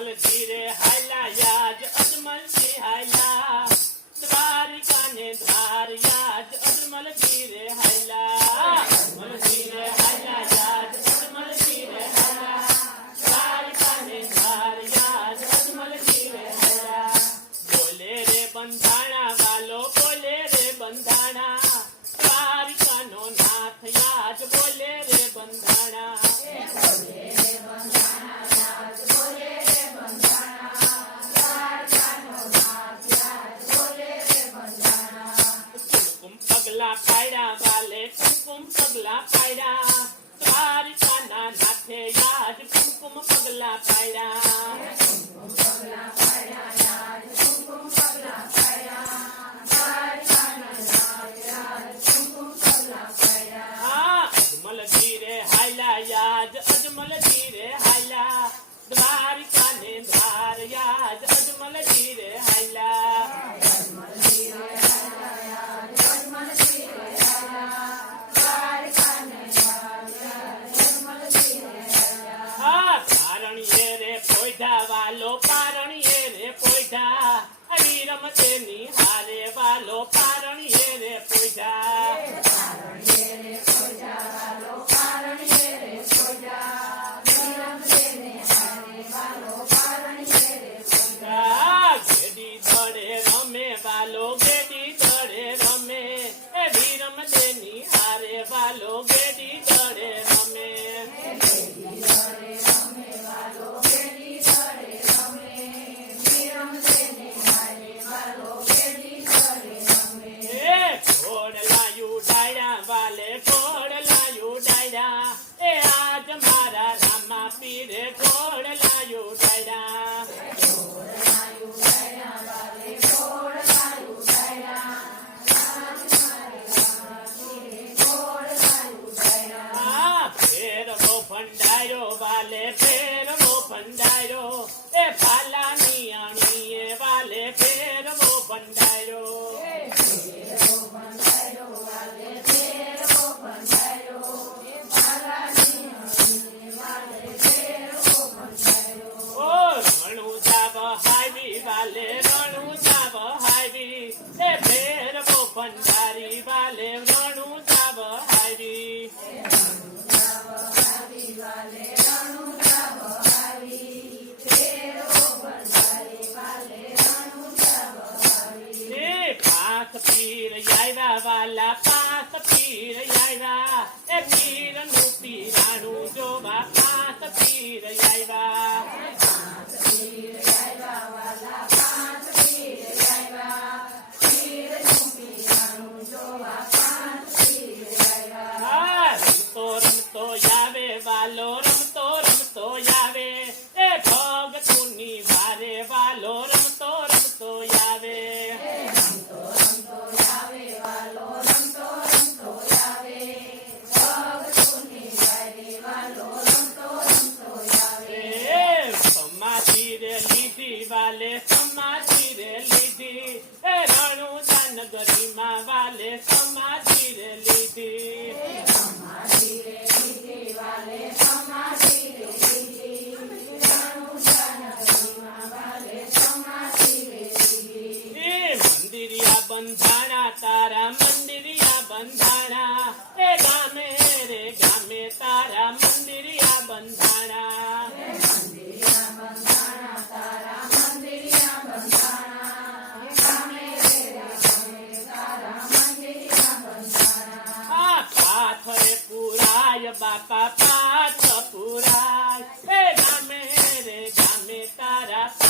અજમલ ધીરે હાયલા યાદ અજમલ થી હાયલા દ્વારિકા ને ધાર યાદ અજમલ ધીરે હાયલા અજમલ ધીરે હાયલા યાદ અજમલ ધીરે હાયલા દ્વારિકા ને ધાર યાદ અજમલ ધીરે હાયલા બોલે રે બંધાણા વાલો બોલે રે બંધાણા દ્વારિકા નો નાથ યાદ બોલે રે બંધાણા પગલા પાડ્યા વાલે કુમકુમ પગલા પાડ્યા દ્વારિકા ના નાથે યાદ કુમકુમ પગલા પાડ્યા અજમલ ધીરે હાયલા યાદ અજમલ ધીરે હાયલા દ્વારિકા ને ધાર યાદ અજમલ ધીરે હાયલા પારણીએ રે પોઈઢા વાલો પારણીએ રે પોઈઢા હરી રમતે નિહારે વાલો પારણીએ રે પોઈઢા ગેડી દડે રમે વાલો ગેડી દડે રમે એ વીરમ દે નિહારે વાલો ગેડી દડે રમે વાલે ઘોડલાયું ડાયરા એ આજ મારા રામા પીરે ઘોડલાયું ડાયરા ફેરવો ભંડાયો વાલે ફેરવો ભંડાયો એ ભાલાની અણીએ વાલે ફેરવો ભંડાયો વાલે રણુ જાવ હાવી એ ફેરવો ભંડારી વાલે રણુ જાવ હાવી પાસ પીર આવ્યા વાલા પાસ પીર આવ્યા એ પીર નું પીરાણું જોવા પાસ પીર આવ્યા રમતો આવે વાલો રમતો રમતો આવે એ ભગતુની વારે વાલો રમતો રમતો આવે સમાધિ રે લીધી વાલે સમાધિ રે લીધી એ રણુ જાનગરીમાં વાલે સમાધિ રે લીધી મંદિરિયા બંધાણા તારા મંદિરિયા બંધાણા એ ગામે રે ગામે તારા મંદિરિયા બંધાણા પાથરે પુરાય બાપા પાથ પુરાય એ ગામે રે ગામે તારા